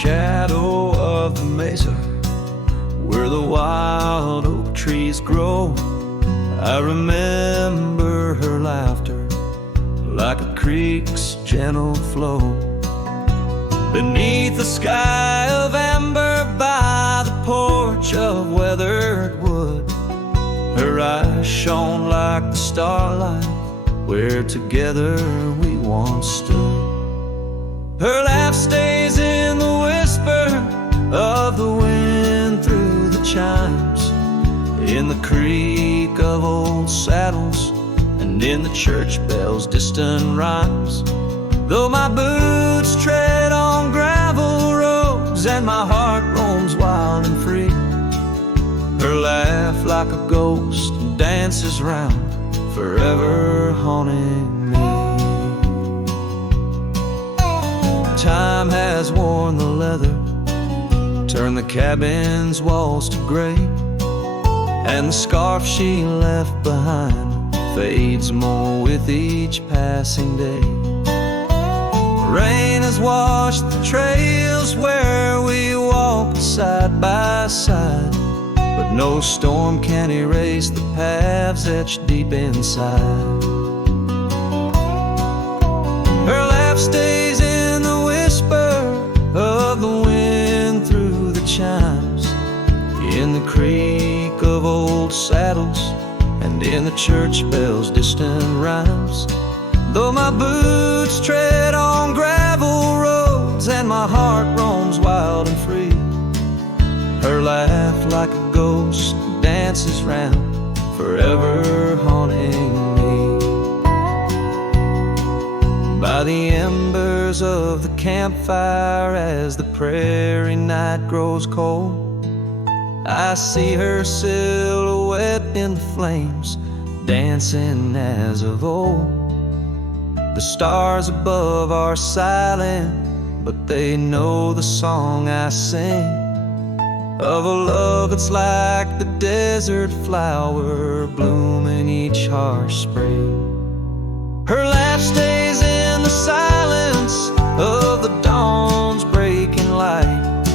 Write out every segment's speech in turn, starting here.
shadow of the mesa where the wild oak trees grow. I remember her laughter like a creek's gentle flow. Beneath the sky of amber by the porch of weathered wood, her eyes shone like the starlight where together we once stood. Her laugh stays in the whisper of the wind through the chimes, in the creak of old saddles, and in the church bells' distant rhymes. Though my boots tread on gravel roads and my heart roams wild and free, her laugh like a ghost dances round, forever haunting me. Time has worn the leather, turned the cabin's walls to gray, and the scarf she left behind fades more with each passing day. Rain has washed the trails where we walked side by side, but no storm can erase the paths etched deep inside. Her laugh stays in the whisper of the wind through the chimes, in the creak of old saddles, and in the church bells' distant rhymes. Though my boots tread on gravel roads and my heart roams wild and free, her laugh like a ghost dances round, forever haunting me. By the embers of the campfire as the prairie night grows cold, I see her silhouette in the flames, dancing as of old. The stars above are silent, but they know the song I sing, of a love that's like the desert flower blooming each harsh spring. Her laugh stays in the silence of the dawn's breaking light,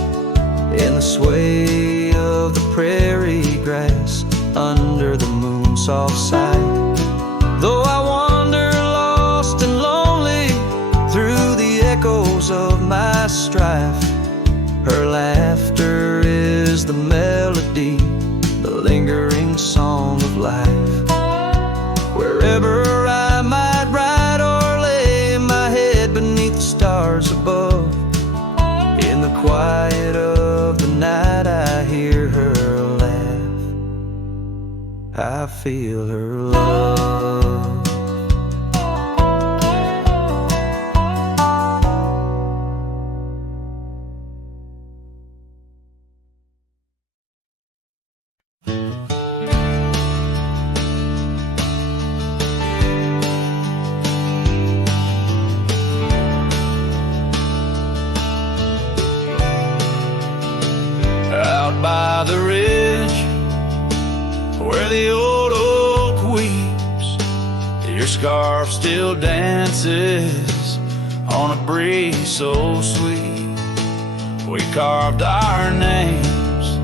in the sway of the prairie grass under the moon's soft sight. Though I wander lost and lonely through the echoes of my strife, her laughter is the melody, the lingering song of life. Wherever I might ride or lay my head beneath the stars above, in the quiet of the night I hear her laugh, I feel her love. By the ridge where the old oak weeps, your scarf still dances on a breeze so sweet. We carved our names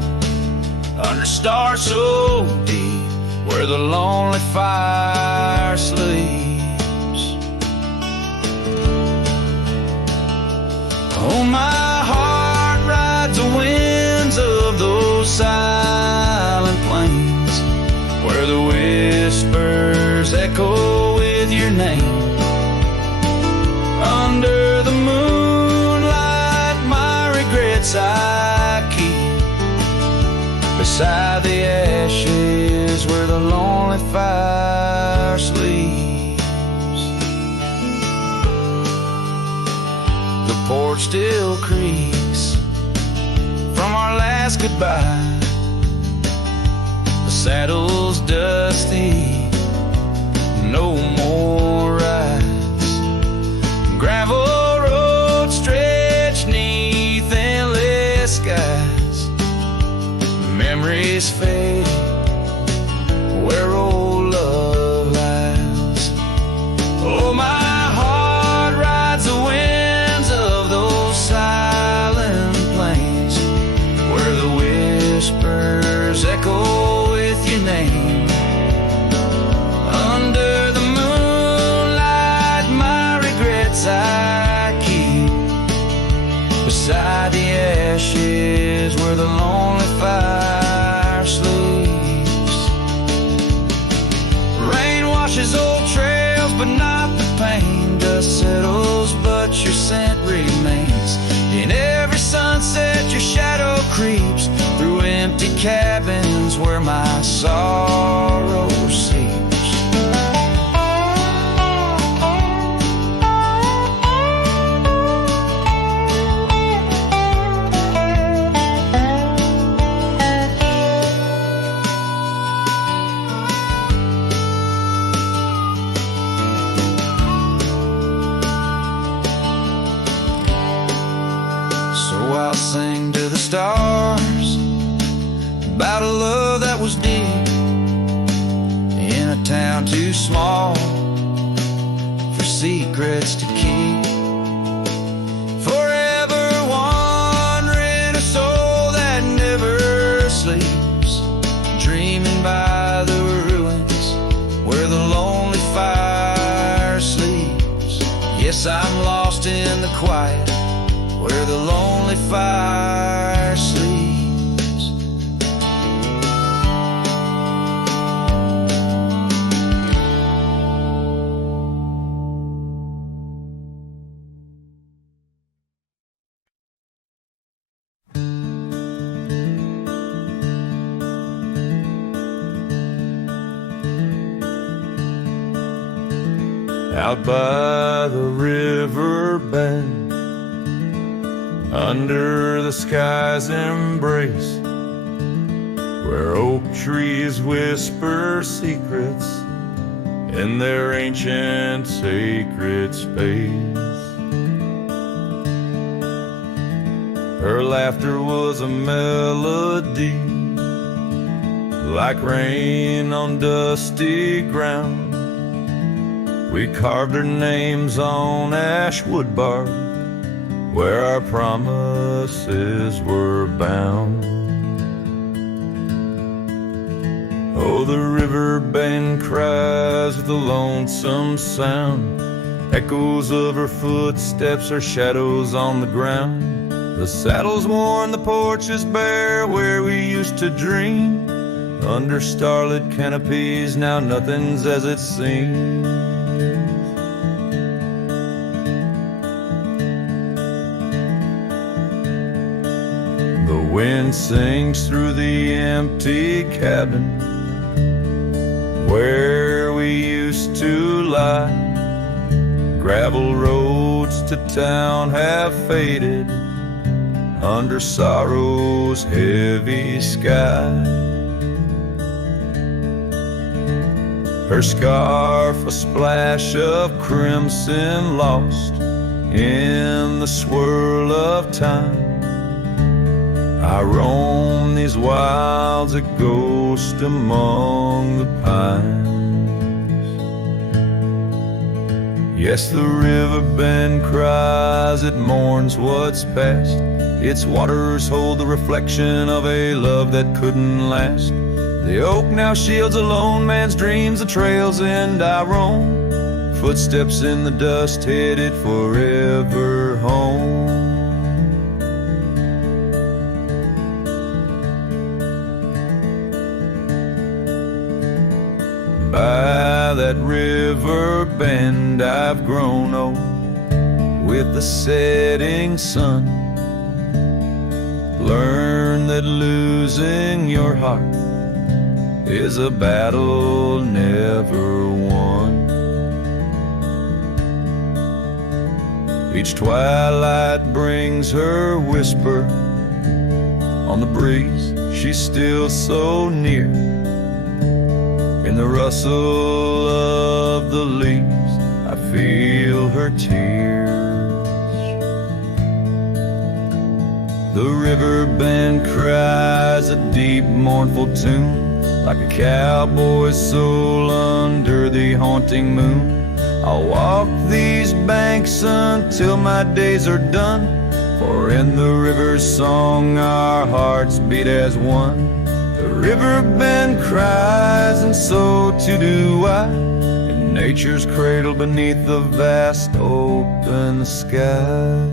under stars so deep where the lonely fire sleeps. Oh, my heart rides the winds of those silent plains where the whispers echo with your name. Under the moonlight, my regrets I keep beside the ashes where the lonely fire sleeps. The porch still creaks from our last goodbye. The saddle's dusty, no more rides. Gravel roads stretch neath endless skies. Memories fade where old love lies. Oh, my heart rides the winds of those silent washes old trails, but not the pain. Dust settles, but your scent remains. In every sunset, your shadow creeps through empty cabins where my sorrow sleeps. I'll sing to the stars about a love that was deep in a town too small for secrets to keep. Forever wandering, a soul that never sleeps, dreaming by the ruins where the lonely fire sleeps. Yes, I'm lost in the quiet where the lonely fire sleeps. Out by the river bend, under the sky's embrace, where oak trees whisper secrets in their ancient sacred space. Her laughter was a melody, like rain on dusty ground. We carved her names on ash wood bark, where our promises were bound. Oh, the river bend cries with a lonesome sound, echoes of her footsteps, her shadows on the ground. The saddle's worn, the porch is bare, where we used to dream. Under starlit canopies, now nothing's as it seems. The wind sings through the empty cabin where we used to lie. Gravel roads to town have faded under sorrow's heavy sky. Her scarf a splash of crimson lost in the swirl of time. I roam these wilds, a ghost among the pines. Yes, the river bend cries, it mourns what's past. Its waters hold the reflection of a love that couldn't last. The oak now shields a lone man's dreams, the trail's end I roam. Footsteps in the dust headed forever home. By that river bend I've grown old with the setting sun. Learn that losing your heart is a battle never won. Each twilight brings her whisper on the breeze. She's still so near. In the rustle of the leaves, I feel her tears. The river bend cries a deep, mournful tune, like a cowboy's soul under the haunting moon. I'll walk these banks until my days are done, for in the river's song our hearts beat as one. The river bend cries, and so too do I, in nature's cradle beneath the vast open sky.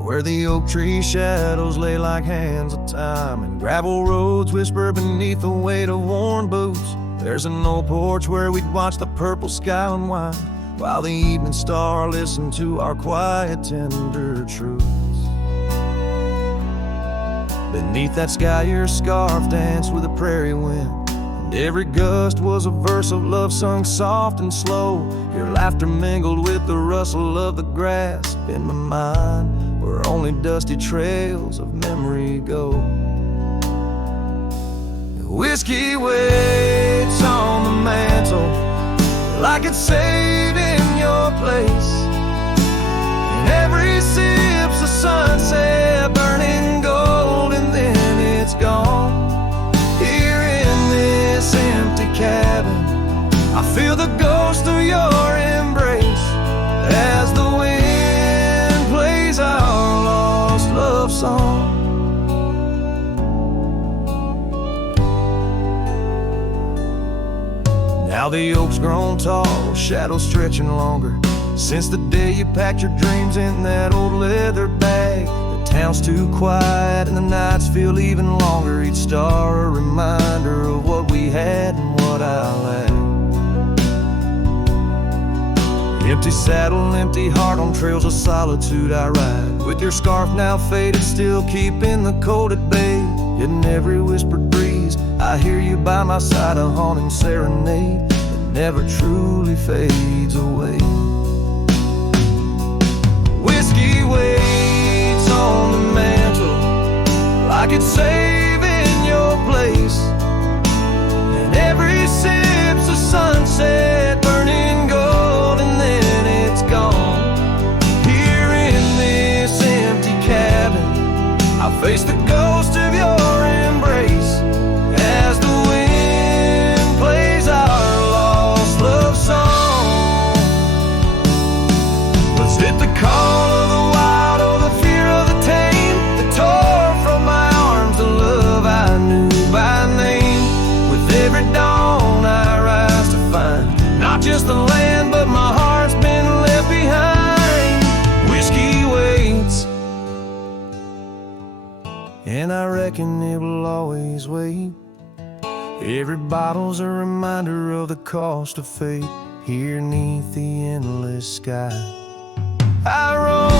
Where the oak tree shadows lay like hands of time, and gravel roads whisper beneath the weight of worn boots. There's an old porch where we'd watch the purple sky unwind, while the evening star listened to our quiet, tender truths. Beneath that sky your scarf danced with the prairie wind, and every gust was a verse of love sung soft and slow. Your laughter mingled with the rustle of the grass in my mind, where only dusty trails of memory go. Whiskey waits on the mantle like it's saved in your place, and every sip's a sunset burning gold, and then it's gone. Here in this empty cabin, I feel the ghost of your embrace as the wind plays our lost love song. Now the oak's grown tall, shadows stretching longer, since the day you packed your dreams in that old leather bag. The town's too quiet and the nights feel even longer, each star a reminder of what we had and what I lacked. Empty saddle, empty heart, on trails of solitude I ride, with your scarf now faded, still keeping the cold at bay. In every whispered breeze I hear you by my side, a haunting serenade that never truly fades away. Whiskey waits on the mantle like it's saving your place, and every sip's a sunset burning gold, and then it's gone. Here in this empty cabin, I face the ghost of your embrace as the wind plays our lost love song. Was it the call of the wild or the fear of the tame that tore from my arms the love I knew by name? With every dawn I rise to find not just the land, but my heart's been left behind. Whiskey waits, and I reckon it will always wait. Every bottle's a reminder of the cost of fate. Here 'neath the endless sky I roam,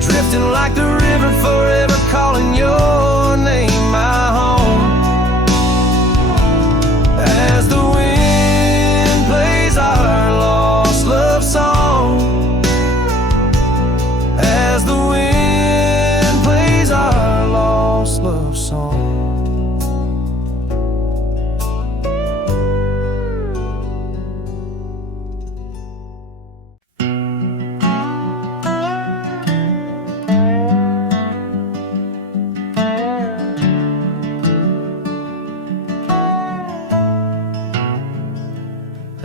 drifting like the river, forever calling your name my home. As the wind plays our lost love song, as the wind plays our lost love song.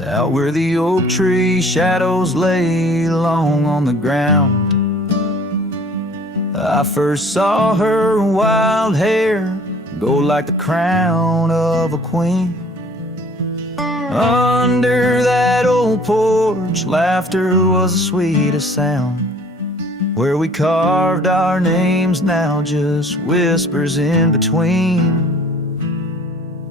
Out where the oak tree shadows lay long on the ground, I first saw her wild hair go like the crown of a queen. Under that old porch, laughter was the sweetest sound. Where we carved our names, now just whispers in between.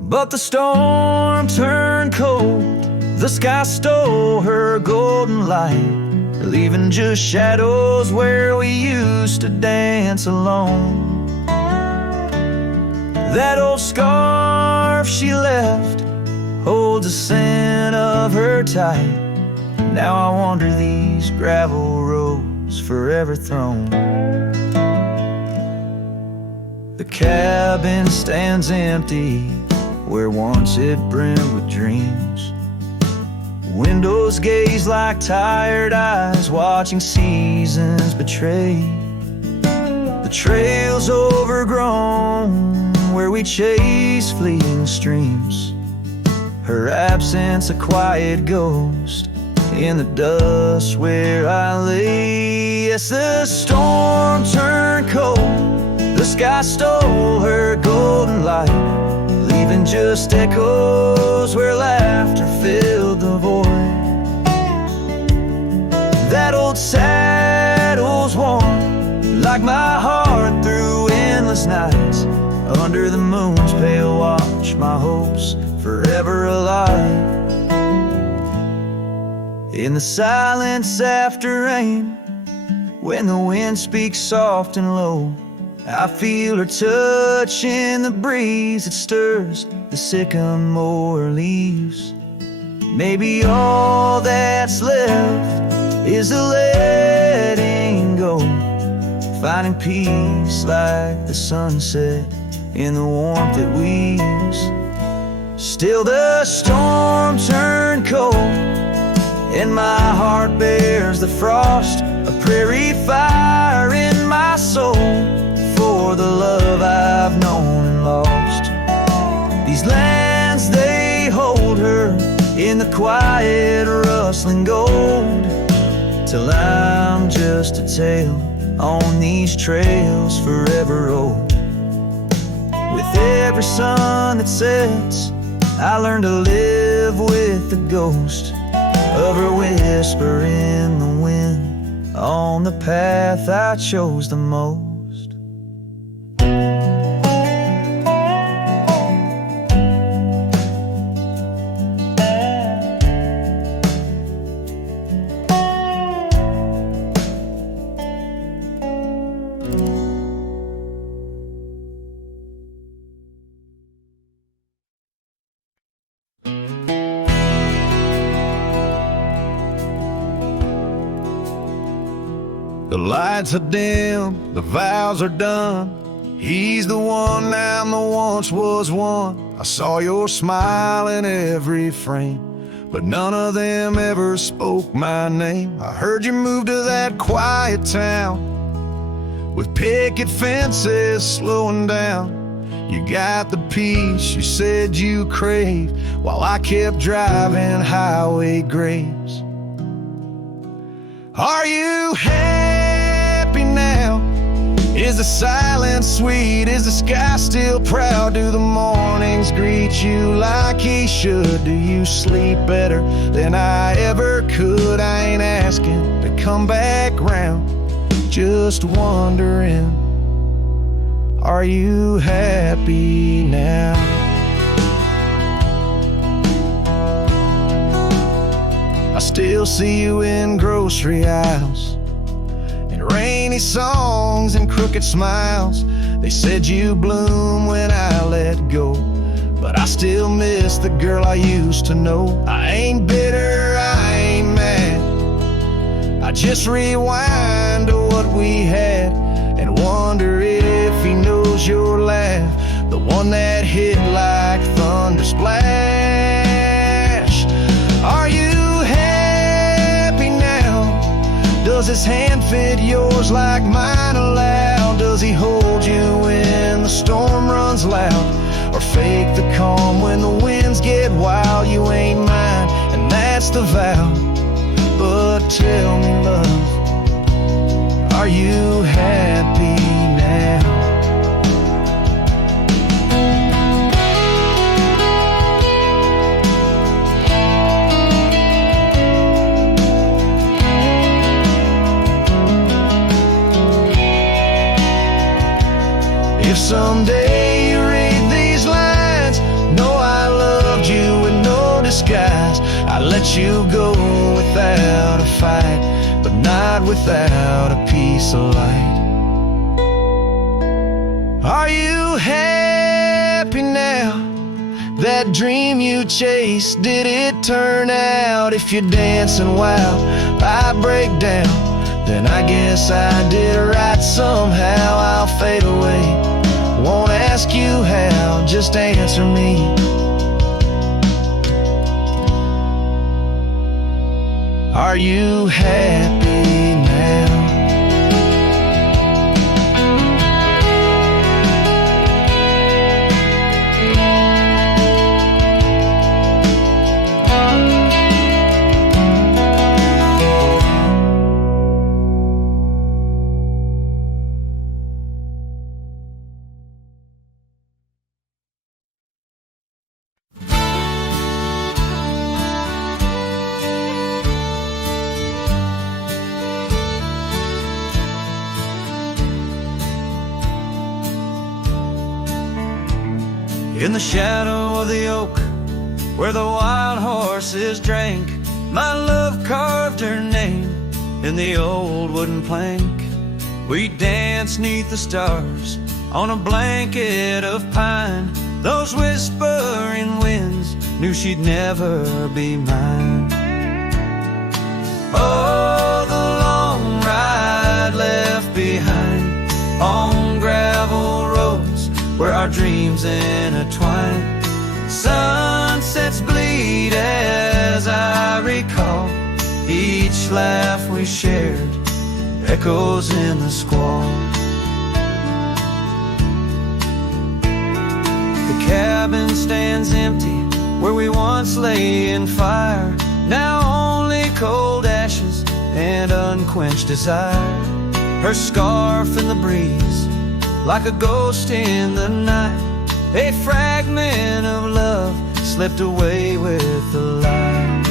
But the storm turned cold, the sky stole her golden light, leaving just shadows where we used to dance alone. That old scarf she left holds a scent of her tight. Now I wander these gravel roads forever thrown. The cabin stands empty where once it brimmed with dreams. Windows gaze like tired eyes watching seasons betray. The trail's overgrown where we chase fleeting streams. Her absence a quiet ghost in the dust where I lay. Yes, the storm turned cold, the sky stole her golden light, leaving just echoes where laughter filled the void. That old saddle's warm, like my heart through endless nights. Under the moon's pale watch, my hopes forever alive. In the silence after rain, when the wind speaks soft and low, I feel her touch in the breeze that stirs the sycamore leaves. Maybe all that's left is the letting go, finding peace like the sunset in the warmth it weaves. Still the storm turned cold, and my heart bears the frost, a prairie fire in my soul for the love I've known and lost. These lands, they hold her in the quiet rustling gold, till I'm just a tale on these trails forever old. With every sun that sets, I learn to live with the ghost of her whisper in the wind on the path I chose the most. The lights are dim, the vows are done. He's the one, I'm the once was one. I saw your smile in every frame, but none of them ever spoke my name. I heard you moved to that quiet town with picket fences slowing down. You got the peace you said you craved, while I kept driving highway graves. Are you happy now? Is the silence sweet? Is the sky still proud? Do the mornings greet you like he should? Do you sleep better than I ever could? I ain't asking to come back round, just wondering, are you happy now? I still see you in grocery aisles, in rainy songs and crooked smiles. They said you bloom when I let go, but I still miss the girl I used to know. I ain't bitter, I ain't mad, I just rewind to what we had and wonder if he knows your laugh, the one that hit like thunder splash. Are you happy now? Does his hand fit yours like mine allow? Does he hold you when the storm runs loud, or fake the calm when the winds get wild? You ain't mine, and that's the vow. But tell me, love, are you happy now? If someday you read these lines, know I loved you with no disguise. I let you go without a fight, but not without a piece of light. Are you happy now? That dream you chased, did it turn out? If you're dancing wild, I break down, then I guess I did right somehow. I'll fade away, won't ask you how, just answer me. Are you happy now? In the shadow of the oak, where the wild horses drank, my love carved her name in the old wooden plank. We danced 'neath the stars on a blanket of pine. Those whispering winds knew she'd never be mine. Oh, the long ride left behind on gravel roads where our dreams intertwine. Sunsets bleed as I recall each laugh we shared, echoes in the squall. The cabin stands empty where we once lay in fire, now only cold ashes and unquenched desire. Her scarf in the breeze, like a ghost in the night, a fragment of love slipped away with the light.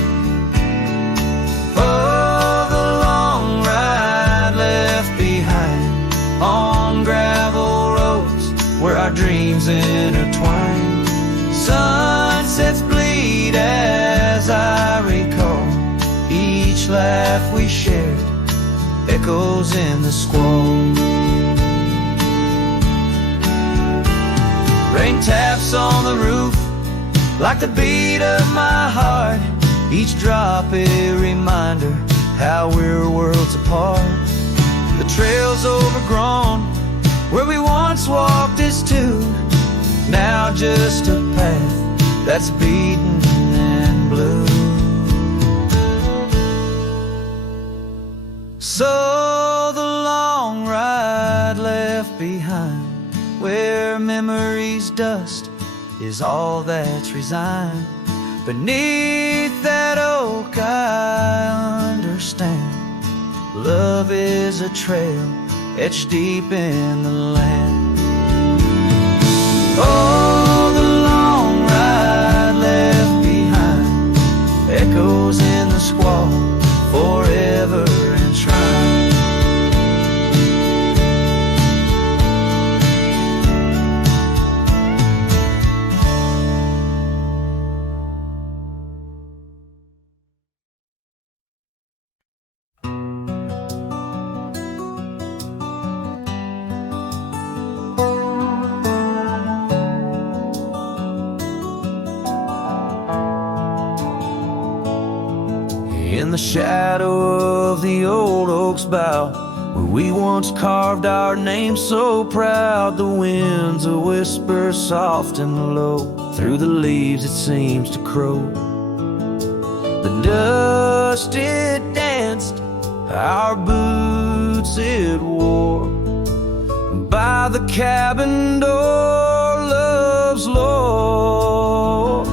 Oh, the long ride left behind on gravel roads where our dreams intertwine. Sunsets bleed as I recall each laugh we shared, echoes in the squall. Rain taps on the roof like the beat of my heart, each drop a reminder how we're worlds apart. The trail's overgrown where we once walked as two, now just a path that's beaten and blue. So the long ride left behind, where memory's dust is all that's resigned. Beneath that oak I understand, love is a trail etched deep in the land. Oh, the long ride left behind, echoes in the squall, forever enshrined. In the shadow of the old oak's bough, where we once carved our name so proud, the wind's a whisper soft and low, through the leaves it seems to crow. The dust it danced, our boots it wore, by the cabin door love's lore.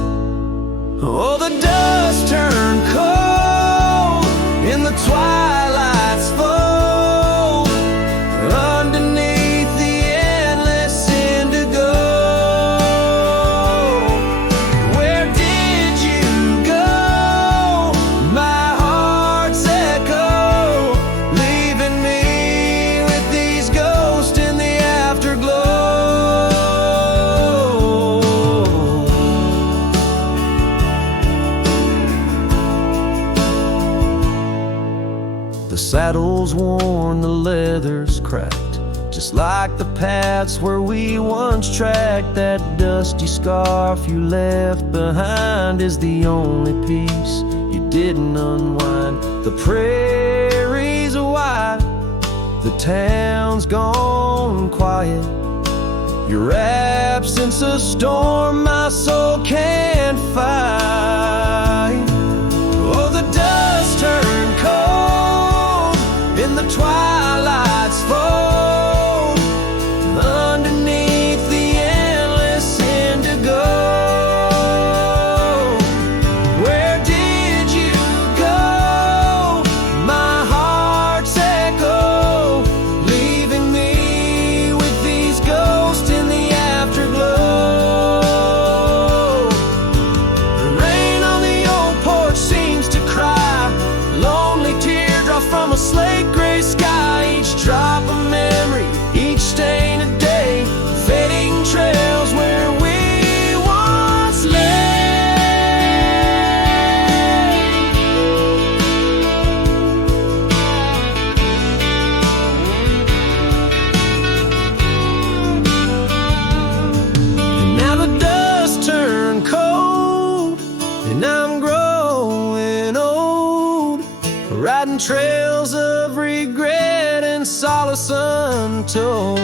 Oh, the dust turned cold in the twilight's fold, underneath the endless indigo. Where did you go? My heart's echo, leaving me with these ghosts in the afterglow. The saddle's worn, the leather's cracked, just like the paths where we once tracked. That dusty scarf you left behind is the only piece you didn't unwind. The prairie's wide, the town's gone quiet, your absence a storm my soul can't fight. Oh, the dust turned cold in the twilight's fold, underneath the endless indigo. Where did you go? My heart's echo, leaving me with these ghosts in the afterglow. The rain on the riding trails of regret and solace untold.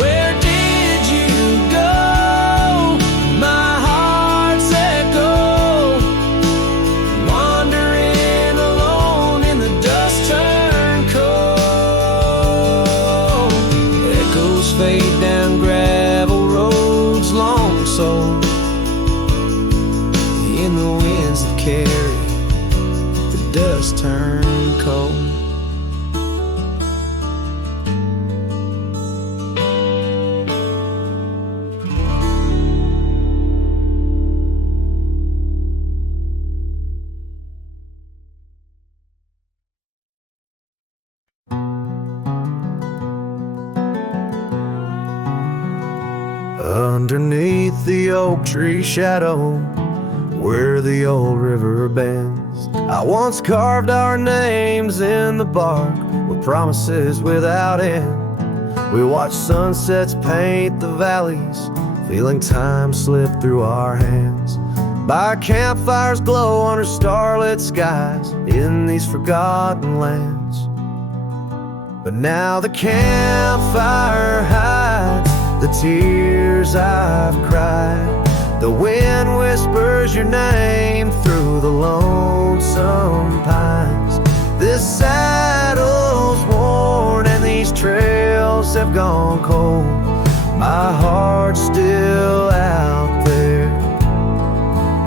Where did you go? My heart's echo, wandering alone in the dust turn cold. Echoes fade down gravel roads long sold, in the winds that carry the dust turn cold. Underneath the oak tree shadow, where the old river bends, I once carved our names in the bark with promises without end. We watched sunsets paint the valleys, feeling time slip through our hands. By campfires glow under starlit skies in these forgotten lands. But now the campfire hides the tears I've cried. The wind whispers your name through the lonesome pines. This saddle's worn and these trails have gone cold. My heart's still out there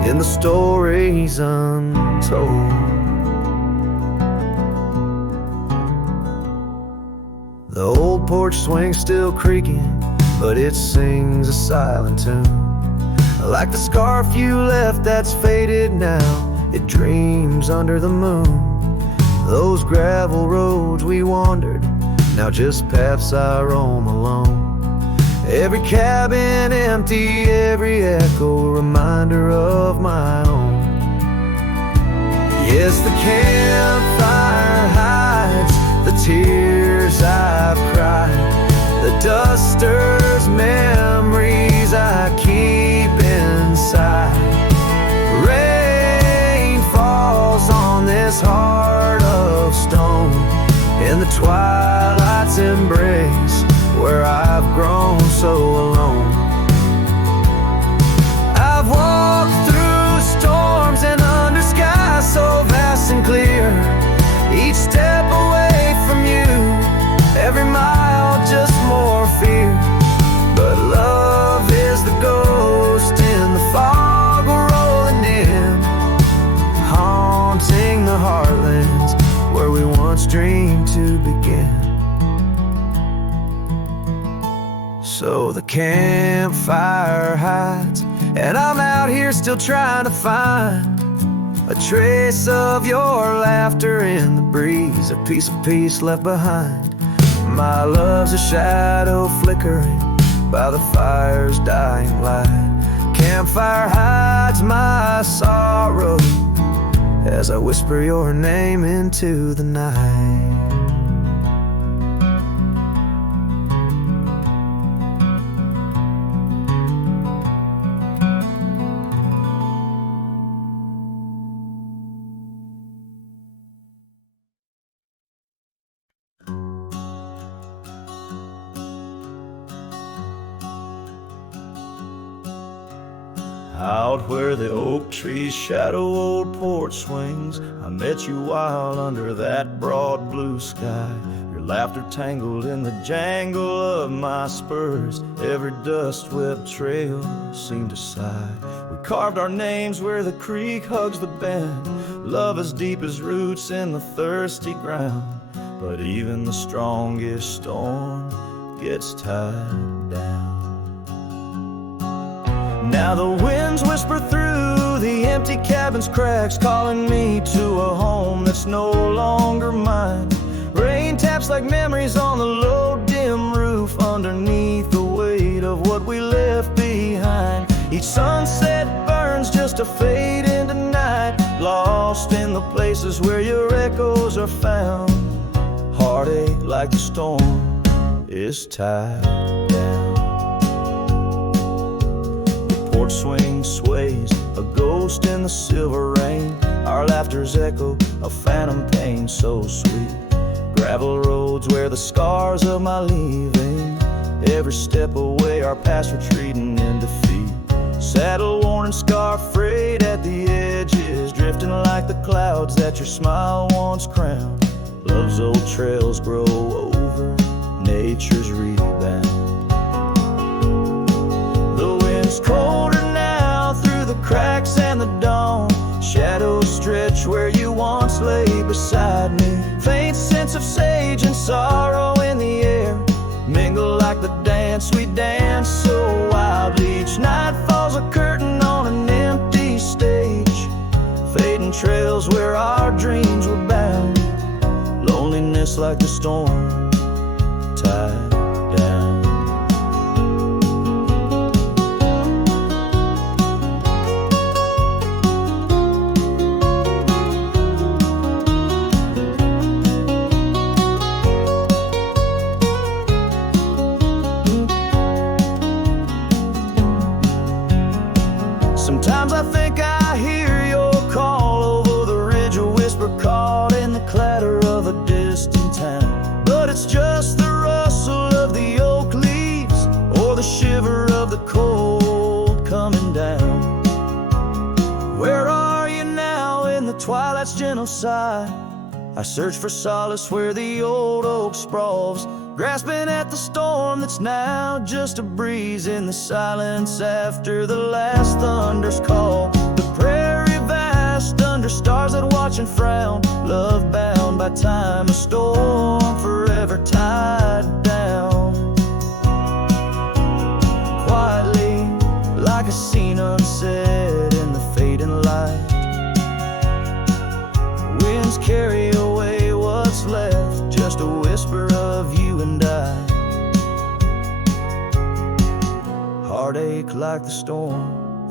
in the stories untold. The old porch swing's still creaking, but it sings a silent tune. Like the scarf you left that's faded now, it dreams under the moon. Those gravel roads we wandered, now just paths I roam alone. Every cabin empty, every echo reminder of my own. Yes, the campfire hides the tears I've cried. The dust stirs memories I keep inside. Rain falls on this heart of stone in the twilight's embrace, where I've grown so alone. I've walked through storms and under skies so vast and clear. Each step away from you, every mile just more fear. But love is the ghost in the fog rolling in, haunting the heartlands where we once dreamed to begin. So the campfire hides, and I'm out here still trying to find a trace of your laughter in the breeze, a piece of peace left behind. My love's a shadow flickering by the fire's dying light. Campfire hides my sorrow as I whisper your name into the night. Out where the oak tree's shadow old porch swings, I met you wild under that broad blue sky. Your laughter tangled in the jangle of my spurs. Every dust-swept trail seemed to sigh. We carved our names where the creek hugs the bend. Love as deep as roots in the thirsty ground. But even the strongest storm gets tied down. Now the winds whisper through the empty cabin's cracks, calling me to a home that's no longer mine. Rain taps like memories on the low dim roof, underneath the weight of what we left behind. Each sunset burns just to fade into night, lost in the places where your echoes are found. Heartache like the storm is tied down. porch swing sways, a ghost in the silver rain. Our laughter's echo, a phantom pain so sweet. Gravel roads where the scars of my leaving. Every step away, our past retreating in defeat. Saddle worn and scar frayed at the edges, drifting like the clouds that your smile once crowned. Love's old trails grow over nature's rebound. The wind's colder now through the cracks and the dawn. Shadows stretch where you once lay beside me. Faint sense of sage and sorrow in the air mingle like the dance we dance so wildly. Each night falls a curtain on an empty stage, fading trails where our dreams were bound. Loneliness like the storm tied down. Sometimes I think I hear your call over the ridge, a whisper caught in the clatter of a distant town. But it's just the rustle of the oak leaves or the shiver of the cold coming down. Where are you now in the twilight's gentle sigh? I search for solace where the old oak sprawls, grasping at the storm that's now just a breeze in the silence after the last thunder's call. The prairie vast under stars that watch and frown, love bound by time, a storm forever tied down. Quietly, like a scene unsaid in the fading light, winds carry away what's left, just a whisper of you and I. Heartache like the storm,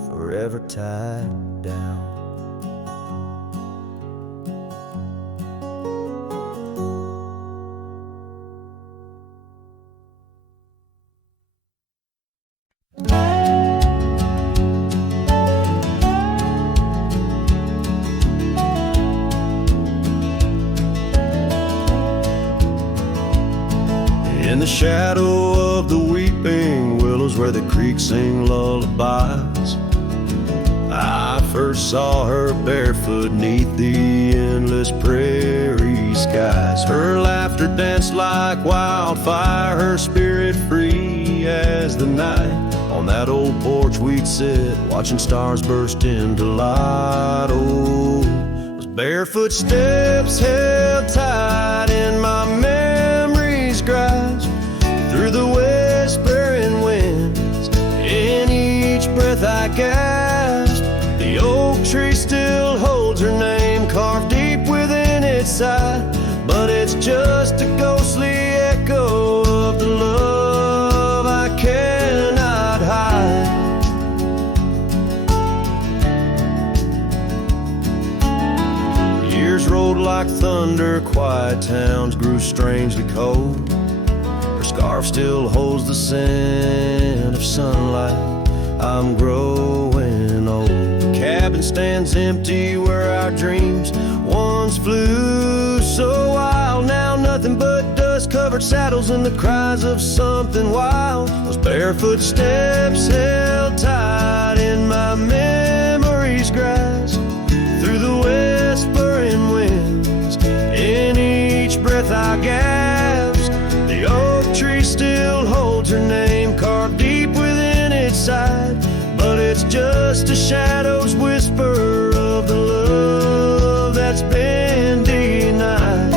forever tied down. In the shadow of the weeping willows where the creek sing lullabies, I first saw her barefoot neath the endless prairie skies. Her laughter danced like wildfire, her spirit free as the night. On that old porch we'd sit, watching stars burst into light. Oh, those barefoot steps held tight in my memory's grasp, through the whispering winds, in each breath I gasped. The oak tree still holds her name carved deep within its side, but it's just a ghostly echo of the love I cannot hide. Years rolled like thunder, quiet towns grew strangely cold. Scarf still holds the scent of sunlight, I'm growing old. The cabin stands empty where our dreams once flew so wild. Now nothing but dust-covered saddles and the cries of something wild. Those barefoot steps held tight in my memory's grasp, through the whispering winds, in each breath I gasped. The oak tree still holds her name carved deep within its side, but it's just a shadow's whisper of the love that's been denied.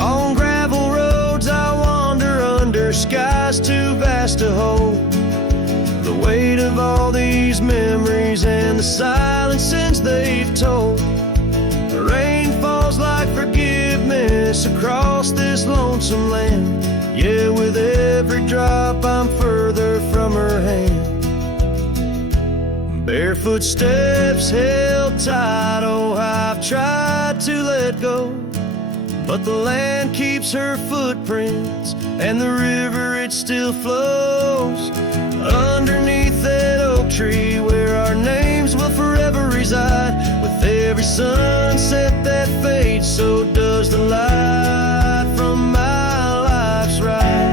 On gravel roads I wander under skies too vast to hold. The weight of all these memories and the silence since they've told. The rain falls like forgiveness across this lonesome land. Yeah, with every drop I'm further from her hand. Barefoot steps held tight, oh, I've tried to let go, but the land keeps her footprints, and the river, it still flows underneath that oak tree where our names will forever reside. With every sunset that fades, so does the light from my life's ride.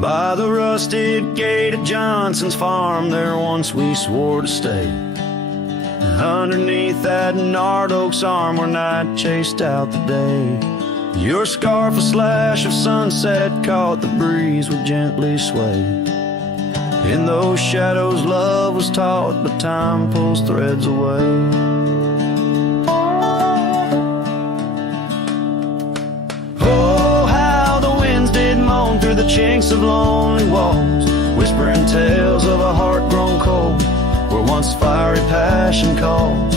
By the rusted gate of Johnson's farm, there once we swore to stay. Underneath that gnarled oak's arm, where night chased out the day. Your scarf, a slash of sunset, caught the breeze, would gently sway. In those shadows love was taught, but time pulls threads away. Through the chinks of lonely walls, whispering tales of a heart grown cold, where once fiery passion calls.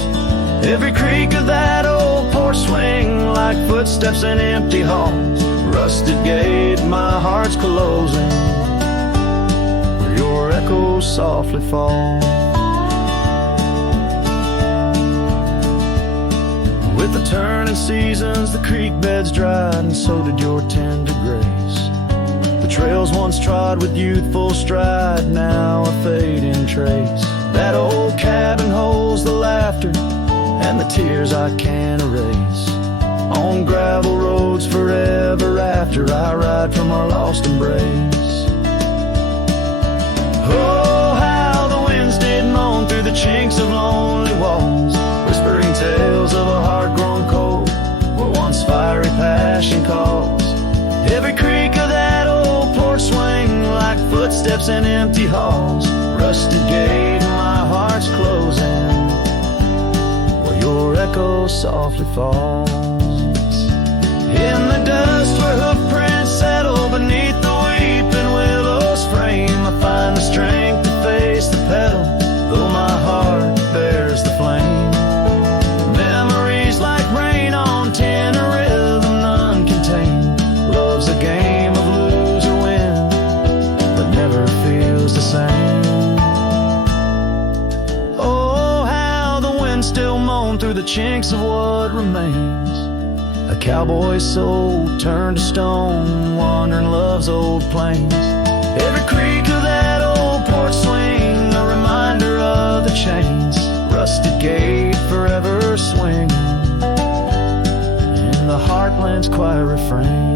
Every creak of that old porch swing, like footsteps in empty halls. Rusted gate, my heart's closing, where your echoes softly fall. With the turning seasons, the creek beds dried, and so did your tender grace. Trails once trod with youthful stride, now a fading trace. That old cabin holds the laughter and the tears I can't erase. On gravel roads forever after, I ride from our lost embrace. Oh, how the winds did moan through the chinks of lonely walls, whispering tales of a heart grown cold, where once fiery passion calls. Every creak of that old porch swing, like footsteps in empty halls. Rusted gate, my heart's closing, where your echo softly falls. In the dust where hoofprints settle beneath the weeping willow's frame, I find the strength to face the pedal, though my heart bears the flame. Memories like rain on tin, a rhythm none contain. Love's a game of lose or win, but never feels the same. Oh, how the wind still moan through the chinks of what remains. A cowboy's soul turned to stone, wandering love's old plains. Every creak of that old porch swing, a reminder of the chains. Rusted gate forever swinging in the heartland's quiet refrain.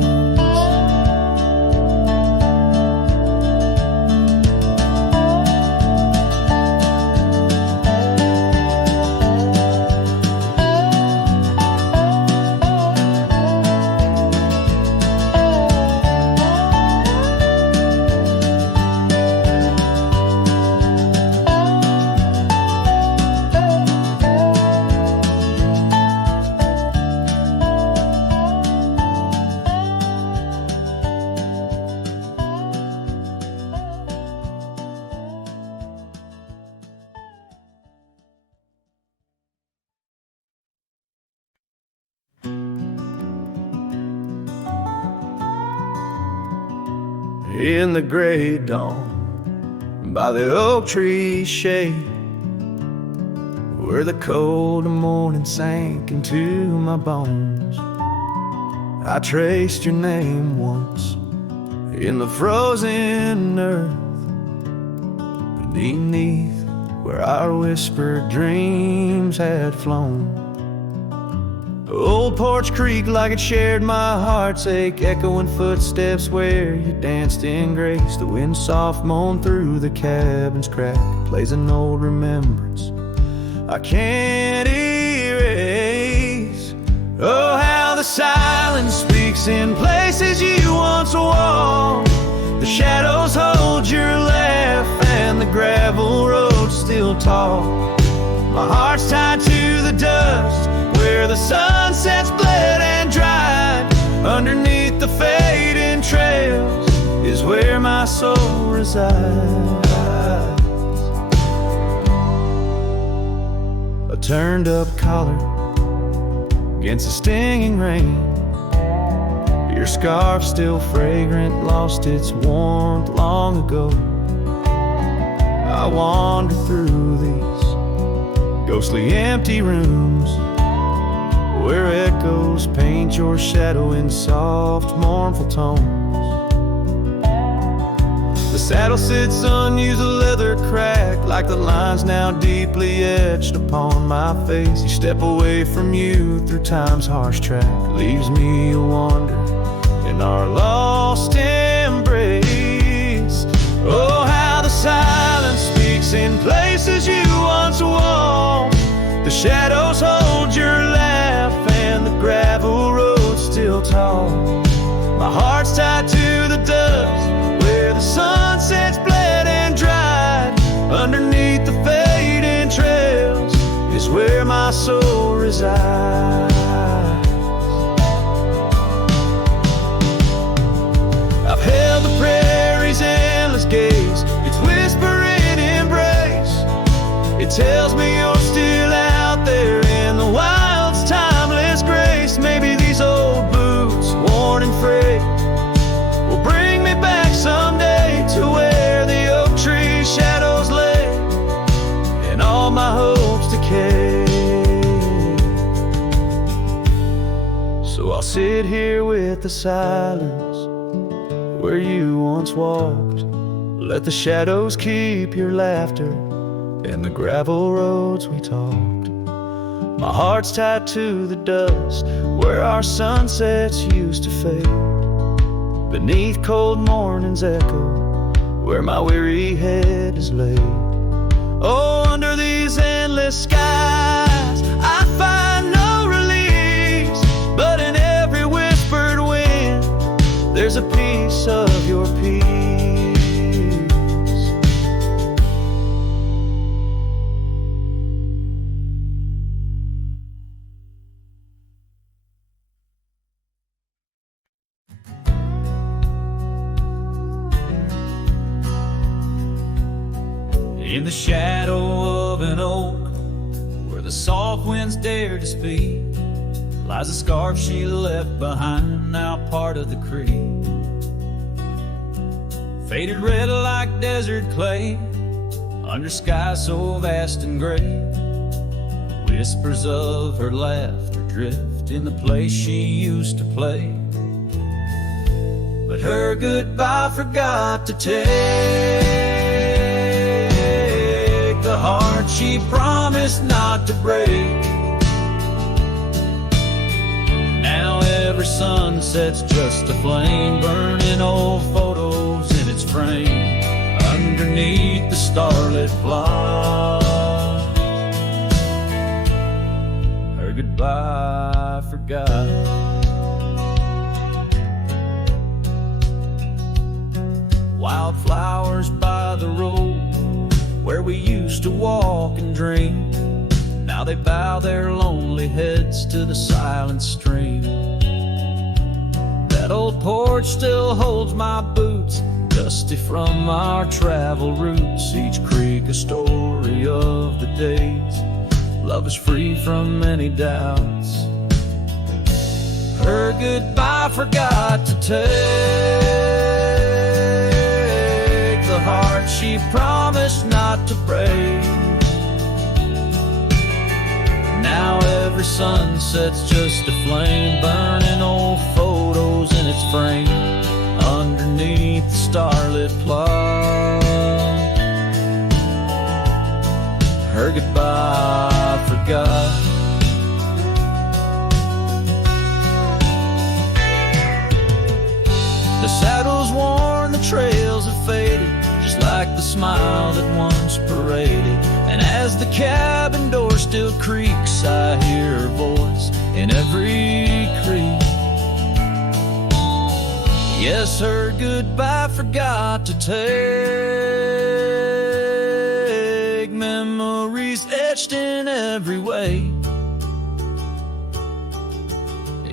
In the gray dawn, by the oak tree shade, where the cold morning sank into my bones, I traced your name once in the frozen earth, beneath where our whispered dreams had flown. Old Porch Creek, like it shared my heart's ache, echoing footsteps where you danced in grace. The wind soft moaned through the cabin's crack, plays an old remembrance I can't erase. Oh, how the silence speaks in places you once walked. The shadows hold your laugh, and the gravel road still talk. My heart's tied to the dust where the sunsets bled and dried. Underneath the fading trails is where my soul resides. A turned up collar against the stinging rain. Your scarf still fragrant, lost its warmth long ago. I wander through these ghostly empty rooms where echoes paint your shadow in soft, mournful tones. The saddle sits unused, the leather cracked, like the lines now deeply etched upon my face. You step away from you through time's harsh track, leaves me a wander in our lost embrace. Oh, how the silence speaks in places you once walked. The shadows hold your laugh and the gravel road still tall. My heart's tied to the dust where the sunsets bled and dried. Underneath the fading trails is where my soul resides. I've held the prairie's endless gaze, its whispering embrace. It tells me you're still out there in the wild's timeless grace. Maybe these old boots, worn and frayed, will bring me back someday to where the oak tree shadows lay and all my hopes decay. So I'll sit here with the silence where you once walked. Let the shadows keep your laughter and the gravel roads we talked. My heart's tied to the dust where our sunsets used to fade. Beneath cold morning's echo where my weary head is laid. Oh, under these endless skies I find no release, but in every whispered wind there's a piece of your peace. In the shadow of an oak, where the soft winds dared to speak, lies a scarf she left behind, now part of the creek. Faded red like desert clay, under skies so vast and gray. Whispers of her laughter drift in the place she used to play. But her goodbye forgot to take the heart she promised not to break. Now every sunset's just a flame, burning old photos in its frame underneath the starlit plot. Her goodbye forgot. Wildflowers by the road where we used to walk and dream, now they bow their lonely heads to the silent stream. That old porch still holds my boots, dusty from our travel routes. Each creek a story of the days love is free from any doubts. Her goodbye forgot to take the heart she promised not to break. Now every sunset's just a flame, burning old photos in its frame underneath the starlit plot. Her goodbye forgot. The saddle's worn, the trails have faded, just like the smile that once paraded. And as the cabin door still creaks, I hear her voice in every creak. Yes, her goodbye forgot to take memories etched in every way.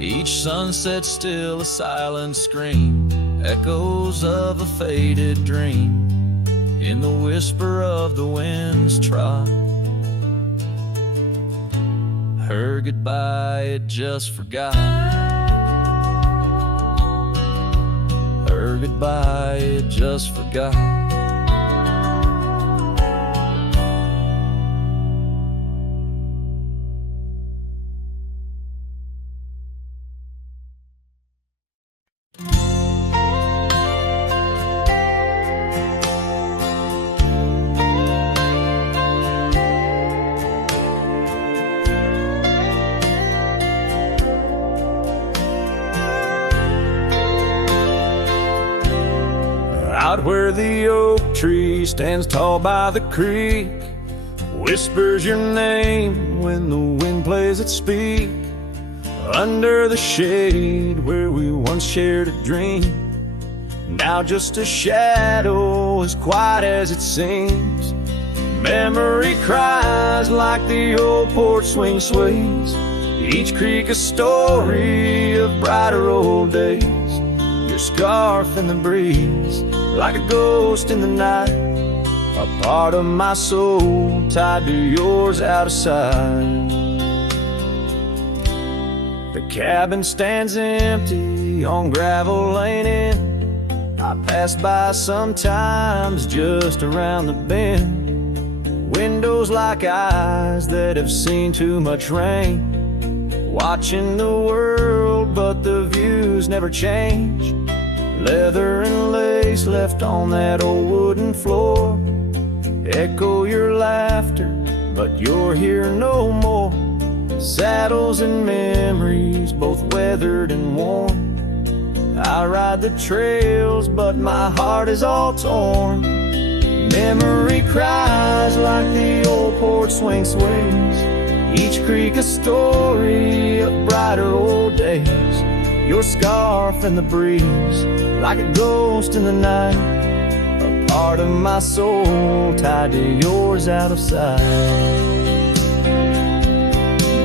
Each sunset still a silent scream, echoes of a faded dream in the whisper of the wind's trot. Her goodbye it just forgot. Her goodbye it just forgot. Out where the oak tree stands tall by the creek, whispers your name when the wind plays its speak. Under the shade where we once shared a dream, now just a shadow as quiet as it seems. Memory cries like the old porch swing sways, each creak a story of brighter old days. Your scarf in the breeze, like a ghost in the night, a part of my soul tied to yours out of sight. The cabin stands empty on gravel lane in. I pass by sometimes just around the bend. Windows like eyes that have seen too much rain, watching the world but the views never change. Leather and lace left on that old wooden floor echo your laughter, but you're here no more. Saddles and memories, both weathered and worn. I ride the trails, but my heart is all torn. Memory cries like the old porch swing sways, each creak a story of brighter old days. Your scarf in the breeze, like a ghost in the night, a part of my soul tied to yours out of sight.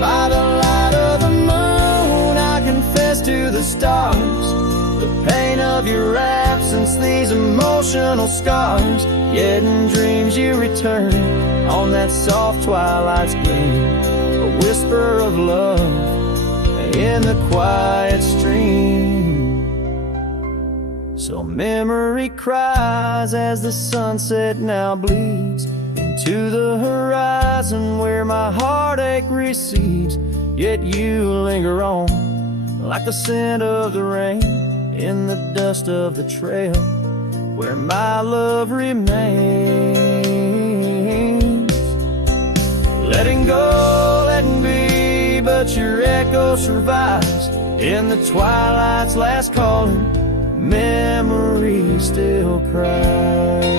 By the light of the moon, I confess to the stars the pain of your absence, these emotional scars. Yet in dreams you return on that soft twilight's gleam, a whisper of love in the quiet stream. So memory cries as the sunset now bleeds into the horizon where my heartache recedes. Yet you linger on like the scent of the rain in the dust of the trail where my love remains. Letting go, letting be, but your echo survives in the twilight's last calling. Memory still cries.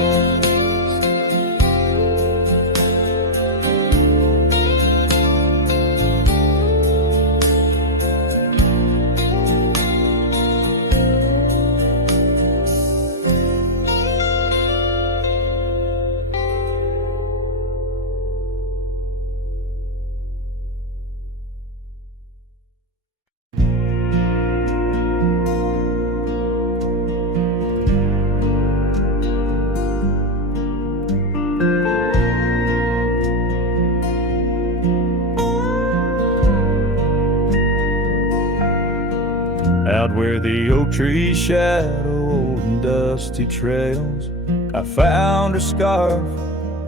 Out where the oak trees shadow old and dusty trails, I found a scarf,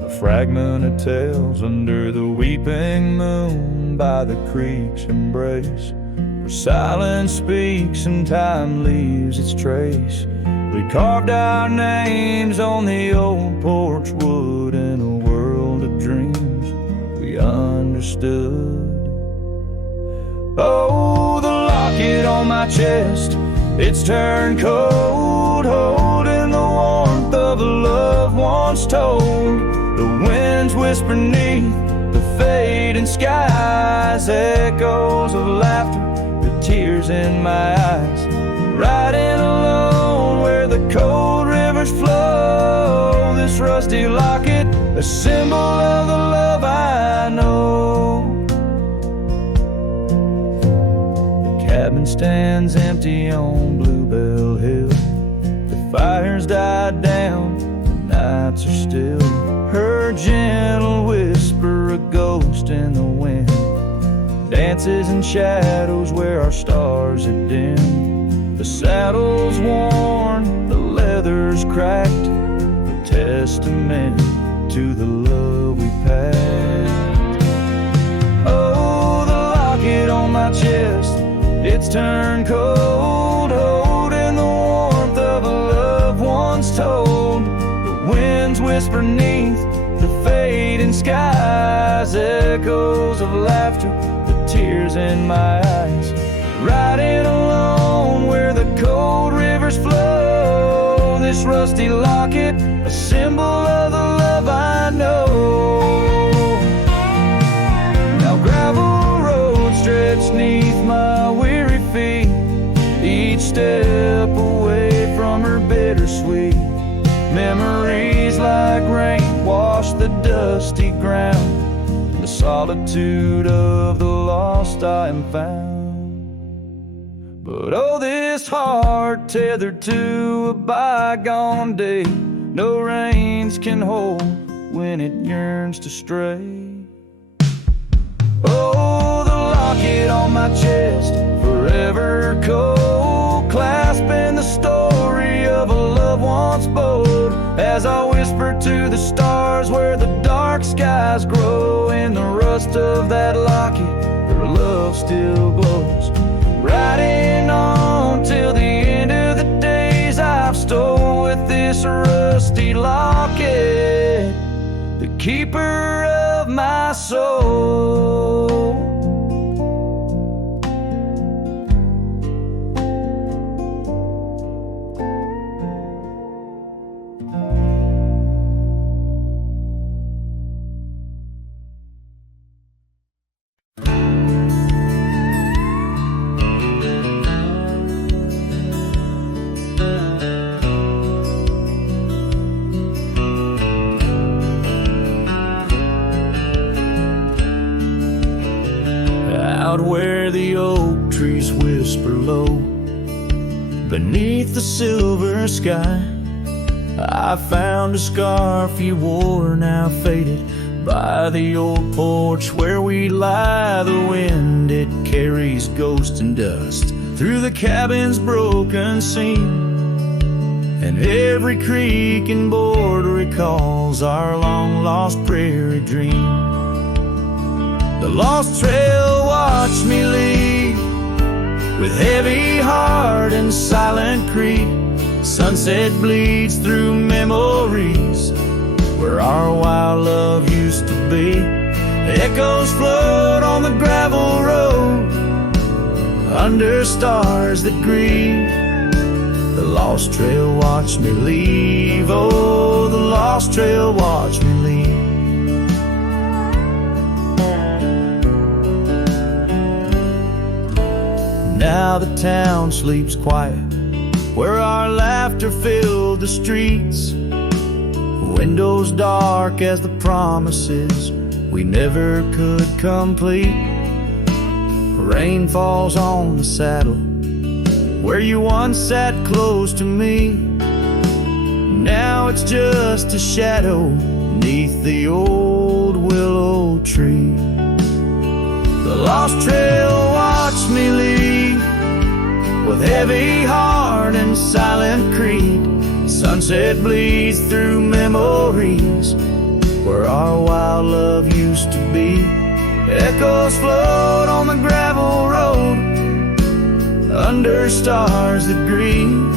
a fragment of tales under the weeping moon by the creek's embrace, where silence speaks and time leaves its trace. We carved our names on the old porch wood in a world of dreams we understood. Oh, the locket on my chest, it's turned cold, holding the warmth of a love once told. The winds whisper neath the fading skies, echoes of laughter, the tears in my eyes. Riding alone where the cold rivers flow, this rusty locket, a symbol of the love I know. Cabin stands empty on Bluebell Hill. The fires died down, the nights are still. Her gentle whisper, a ghost in the wind, dances in shadows where our stars had dimmed. The saddle's worn, the leather's cracked, a testament to the love we packed. Oh, the locket on my chest, it's turned cold, holding the warmth of a loved one's told. The winds whisper neath the fading skies, echoes of laughter, the tears in my eyes. Riding alone where the cold rivers flow, this rusty locket, a symbol of the love I know. Now gravel roads stretch neath my weary feet, each step away from her bittersweet. Memories like rain wash the dusty ground, in the solitude of the lost I am found. But oh, this heart tethered to a bygone day, no reins can hold when it yearns to stray. Oh, the locket on my chest, forever cold, clasping the story of a love once bold. As I whisper to the stars where the dark skies grow, in the rust of that locket, her love still glows. Riding on till the end of the days I've stole with this rusty locket, the keeper of my soul. Out where the oak trees whisper low, beneath the silver sky, I found a scarf you wore, now faded, by the old porch where we lie. The wind, it carries ghost and dust through the cabin's broken seam, and every creak and board recalls our long-lost prairie dream. The lost trail watched me leave, with heavy heart and silent creep. Sunset bleeds through memories where our wild love used to be. Echoes float on the gravel road under stars that grieve. The lost trail watched me leave. Oh, the lost trail watched me leave. Now the town sleeps quiet, where our laughter filled the streets. Windows dark as the promises we never could complete. Rain falls on the saddle where you once sat close to me. Now it's just a shadow neath the old willow tree. The lost trail watched me leave, with heavy heart and silent creed. Sunset bleeds through memories where our wild love used to be. Echoes float on the gravel road under stars that grieve.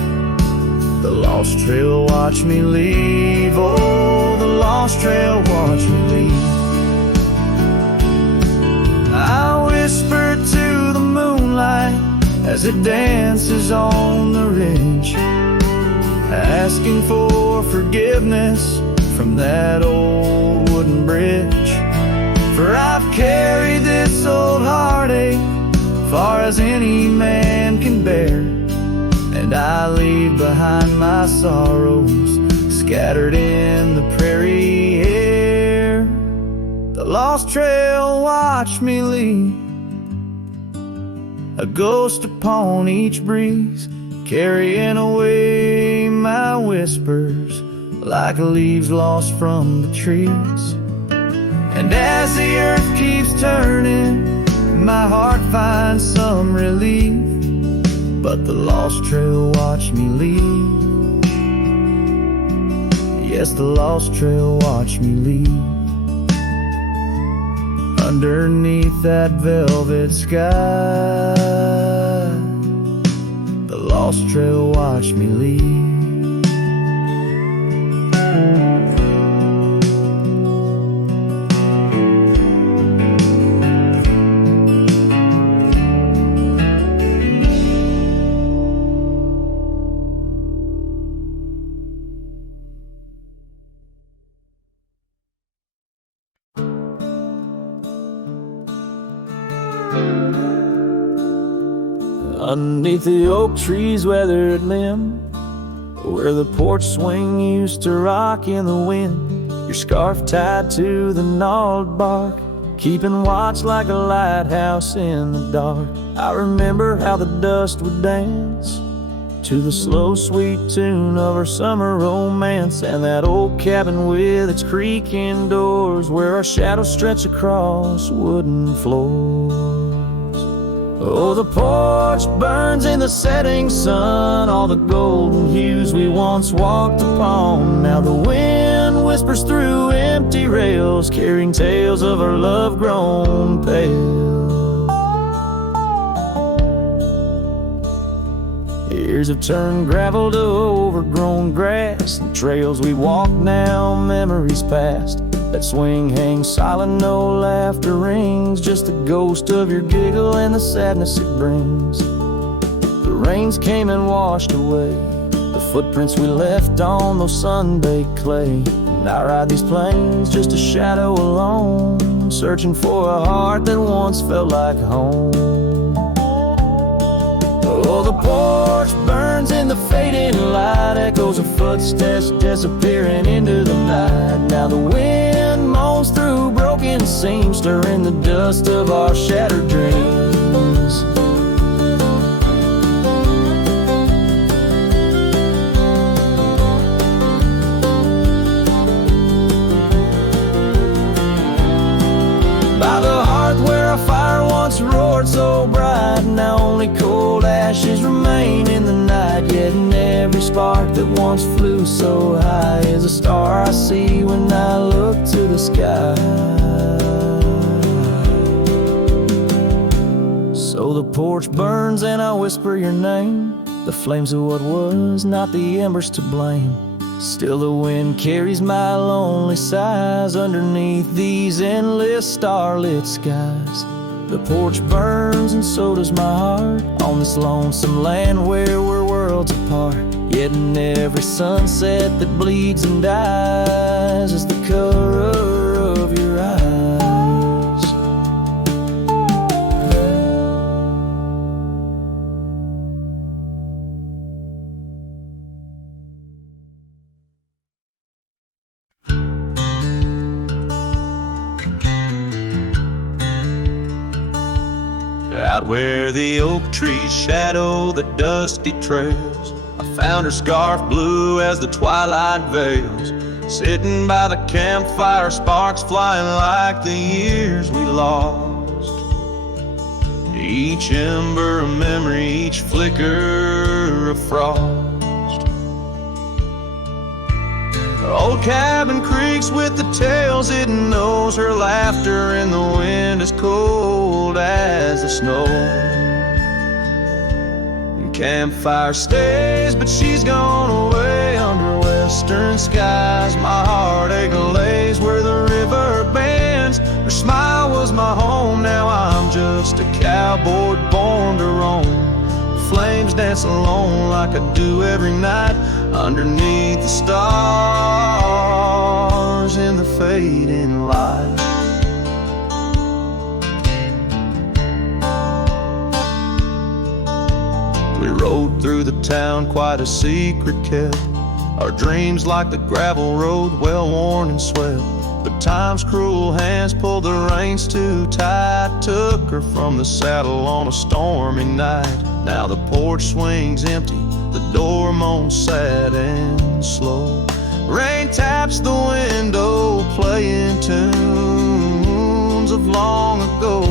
The lost trail watched me leave. Oh, the lost trail watched me leave. I whisper to the moonlight as it dances on the ridge, asking for forgiveness from that old wooden bridge. For I've carried this old heartache far as any man can bear, and I leave behind my sorrows scattered in the prairie air. The lost trail watched me leave, a ghost upon each breeze, carrying away my whispers like leaves lost from the trees. And as the earth keeps turning, my heart finds some relief, but the lost trail watched me leave. Yes, the lost trail watched me leave. Underneath that velvet sky, the lost trail watched me leave. Underneath the oak tree's weathered limb, where the porch swing used to rock in the wind, your scarf tied to the gnarled bark, keeping watch like a lighthouse in the dark. I remember how the dust would dance to the slow sweet tune of our summer romance, and that old cabin with its creaking doors, where our shadows stretch across wooden floors. Oh, the porch burns in the setting sun, all the golden hues we once walked upon. Now the wind whispers through empty rails, carrying tales of our love grown pale. Years have turned gravel to overgrown grass, and trails we walk now, memories past. That swing hangs silent, no laughter rings, just the ghost of your giggle and the sadness it brings. The rains came and washed away the footprints we left on those sun-baked clay. And I ride these plains just a shadow alone, searching for a heart that once felt like home. Oh, the porch burns in the fading light, echoes of footsteps disappearing into the night. Now the wind moans through broken seams, stirring the dust of our shattered dreams. By the hearth where a fire once roared so bright, now only cold ashes remain in the night. Yet in every spark that once flew so high is a star I see when I look to the sky. So the porch burns and I whisper your name, the flames of what was, not the embers to blame. Still the wind carries my lonely sighs underneath these endless starlit skies. The porch burns and so does my heart on this lonesome land where we're worlds apart. Yet in every sunset that bleeds and dies is the color of your eyes. Out where the oak trees shadow the dusty trails, I found her scarf blue as the twilight veils. Sitting by the campfire, sparks flying like the years we lost. Each ember a memory, each flicker a frost. Old cabin creaks with the tales it knows, her laughter in the wind as cold as the snow. Campfire stays, but she's gone away under western skies. My heartache lays where the river bends. Her smile was my home, now I'm just a cowboy born to roam. Flames dance alone like I do every night underneath the stars in the fading light. We rode through the town, quite a secret kept. Our dreams like the gravel road, well worn and swept. But time's cruel hands pulled the reins too tight, took her from the saddle on a stormy night. Now the porch swings empty, the door moans sad and slow. Rain taps the window, playing tunes of long ago.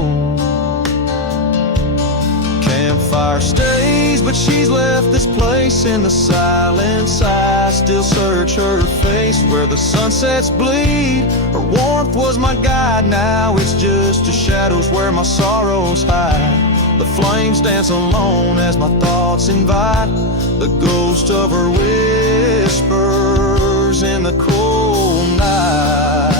Campfire stays, but she's left this place in the silence. I still search her face where the sunsets bleed. Her warmth was my guide, now it's just the shadows where my sorrows hide. The flames dance alone as my thoughts invite the ghost of her whispers in the cold night.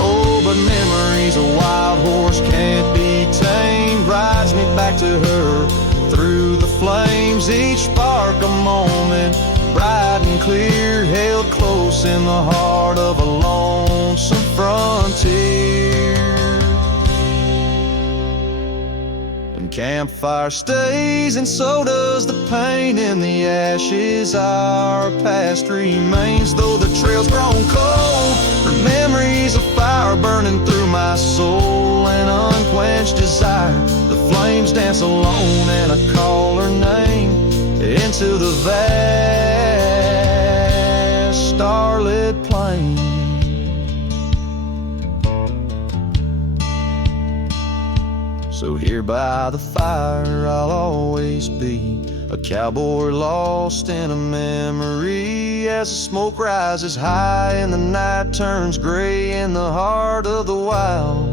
Oh, but memories a wild horse can't be tamed, rides me back to her through the flames. Each spark a moment, bright and clear, held close in the heart of a lonesome frontier. And campfire stays, and so does the pain in the ashes. Our past remains, though the trail's grown cold. Her memories of fire burning through my soul, an unquenched desire. The flames dance alone, and I call her name into the vast starlit plain. So here by the fire I'll always be, a cowboy lost in a memory. As the smoke rises high and the night turns gray in the heart of the wild,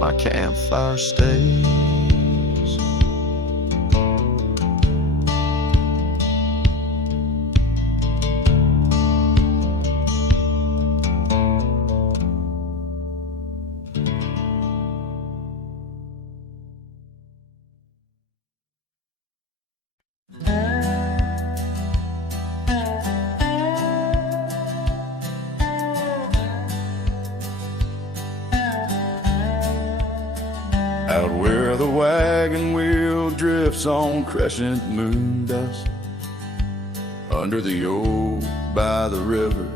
my campfire stays. Out where the wagon wheel drifts on crescent moon dust, under the oak by the river,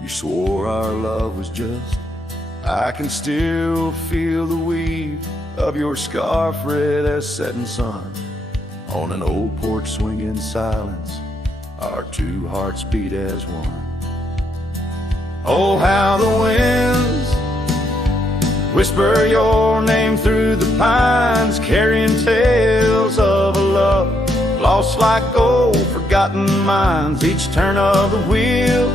you swore our love was just. I can still feel the weave of your scarf red as setting sun. On an old porch swinging silence, our two hearts beat as one. Oh, how the winds whisper your name through the pines, carrying tales of a love lost like old forgotten mines. Each turn of the wheel,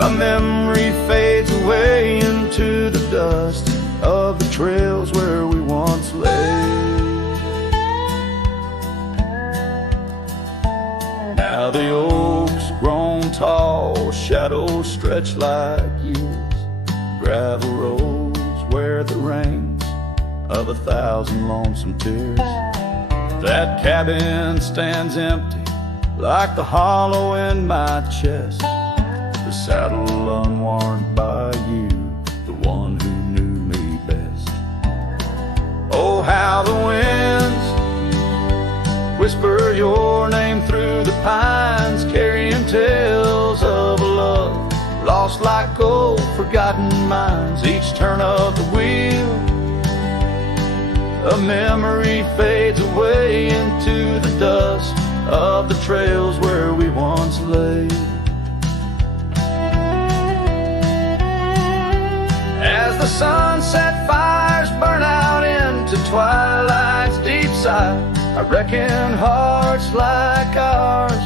a memory fades away into the dust of the trails where we once lay. Now the oaks grown tall, shadows stretch like years, gravel roads where the rains of 1,000 lonesome tears. That cabin stands empty like the hollow in my chest, the saddle unworn by you, the one who knew me best. Oh, how the winds whisper your name through the pines, carrying tales of a love lost like old forgotten mines. Each turn of the wheel, a memory fades away into the dust of the trails where we once lay. As the sunset fires burn out into twilight's deep side, I reckon hearts like ours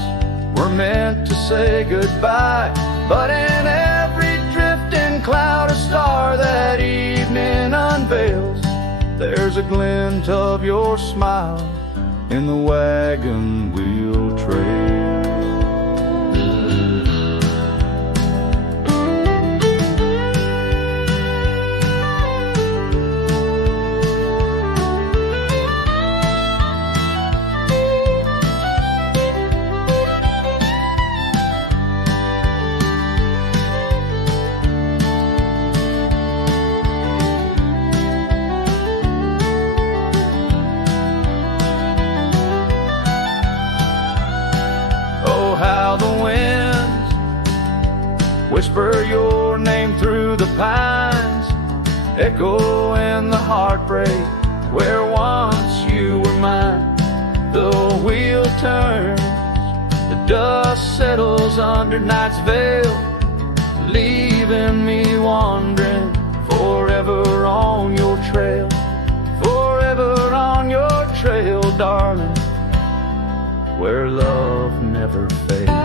were meant to say goodbye. But in every drifting cloud, a star that evening unveils, there's a glint of your smile in the wagon wheel trail. whisper your name through the pines, echo in the heartbreak where once you were mine. The wheel turns, the dust settles under night's veil, leaving me wandering forever on your trail, forever on your trail, darling, where love never fails.